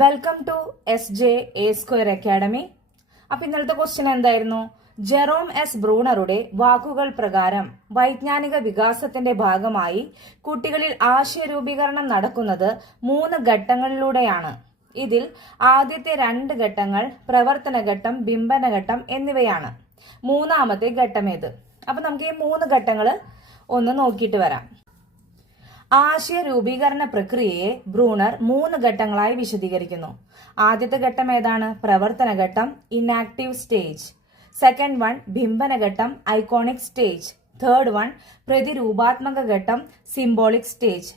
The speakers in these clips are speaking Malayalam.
Welcome to SJ academy. അപ്പൊ ഇന്നലത്തെ ക്വസ്റ്റ്യൻ എന്തായിരുന്നു? ജെറോം എസ് ബ്രൂണറുടെ വാക്കുകൾ പ്രകാരം വൈജ്ഞാനിക വികാസത്തിന്റെ ഭാഗമായി കുട്ടികളിൽ ആശയരൂപീകരണം നടക്കുന്നത് 3 ഘട്ടങ്ങളിലൂടെയാണ്. ഇതിൽ ആദ്യത്തെ 2 ഘട്ടങ്ങൾ പ്രവർത്തന ഘട്ടം, ബിംബന ഘട്ടം എന്നിവയാണ്. മൂന്നാമത്തെ ഘട്ടം ഏത്? അപ്പൊ നമുക്ക് ഈ 3 ഘട്ടങ്ങൾ ഒന്ന് നോക്കിയിട്ട് വരാം. ആശയ രൂപീകരണ പ്രക്രിയയെ ബ്രൂണർ 3 ഘട്ടങ്ങളായി വിശദീകരിക്കുന്നു. ആദ്യത്തെ ഘട്ടം ഏതാണ്? പ്രവർത്തന ഘട്ടം, ഇനാക്റ്റീവ് സ്റ്റേജ്. സെക്കൻഡ് വൺ ബിംബന ഘട്ടം, ഐക്കോണിക് സ്റ്റേജ്. തേർഡ് വൺ പ്രതിരൂപാത്മക ഘട്ടം, സിംബോളിക് സ്റ്റേജ്.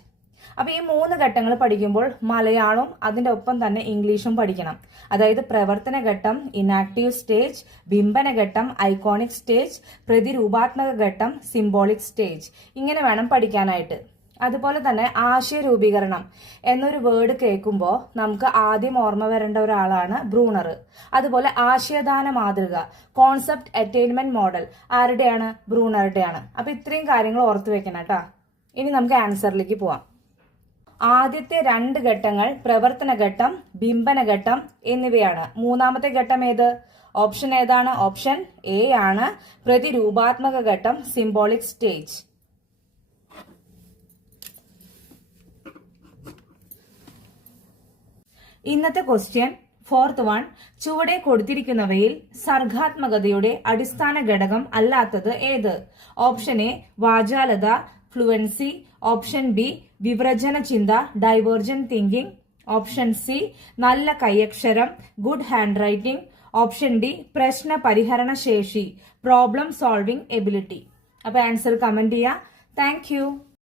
അപ്പൊ ഈ 3 ഘട്ടങ്ങൾ പഠിക്കുമ്പോൾ മലയാളവും അതിന്റെ ഒപ്പം തന്നെ ഇംഗ്ലീഷും പഠിക്കണം. അതായത് പ്രവർത്തന ഘട്ടം, ഇനാക്റ്റീവ് സ്റ്റേജ്, ബിംബന ഘട്ടം, ഐക്കോണിക് സ്റ്റേജ്, പ്രതിരൂപാത്മക ഘട്ടം, സിംബോളിക് സ്റ്റേജ്. ഇങ്ങനെ വേണം പഠിക്കാനായിട്ട്. അതുപോലെ തന്നെ ആശയ രൂപീകരണം എന്നൊരു വേർഡ് കേൾക്കുമ്പോൾ നമുക്ക് ആദ്യം ഓർമ്മ വരേണ്ട ഒരാളാണ് ബ്രൂണർ. അതുപോലെ ആശയദാന മാതൃക, കോൺസെപ്റ്റ് അറ്റൈൻമെന്റ് മോഡൽ ആരുടെയാണ്? ബ്രൂണറുടെയാണ്. അപ്പൊ ഇത്രയും കാര്യങ്ങൾ ഓർത്തു വെക്കണം കേട്ടോ. ഇനി നമുക്ക് ആൻസറിലേക്ക് പോവാം. ആദ്യത്തെ 2 ഘട്ടങ്ങൾ പ്രവർത്തന ഘട്ടം, ബിംബന ഘട്ടം എന്നിവയാണ്. മൂന്നാമത്തെ ഘട്ടം ഏത്? ഓപ്ഷൻ ഏതാണ്? ഓപ്ഷൻ എ ആണ് പ്രതിരൂപാത്മക ഘട്ടം, സിംബോളിക് സ്റ്റേജ്. ഇന്നത്തെ ക്വസ്റ്റ്യൻ 4th വൺ. ചുവടെ കൊടുത്തിരിക്കുന്നവയിൽ സർഗാത്മകതയുടെ അടിസ്ഥാന ഘടകം അല്ലാത്തത് ഏത്? ഓപ്ഷൻ എ വാചാലത, ഫ്ലുവൻസി. ഓപ്ഷൻ ബി വിവ്രജന ചിന്ത, ഡൈവേർജന്റ് തിങ്കിങ്. ഓപ്ഷൻ സി നല്ല കൈയക്ഷരം, good handwriting. Option D പ്രശ്ന പരിഹരണ ശേഷി, പ്രോബ്ലം സോൾവിംഗ് എബിലിറ്റി. അപ്പൊ ആൻസർ കമന്റ് ചെയ്യാം. Thank U.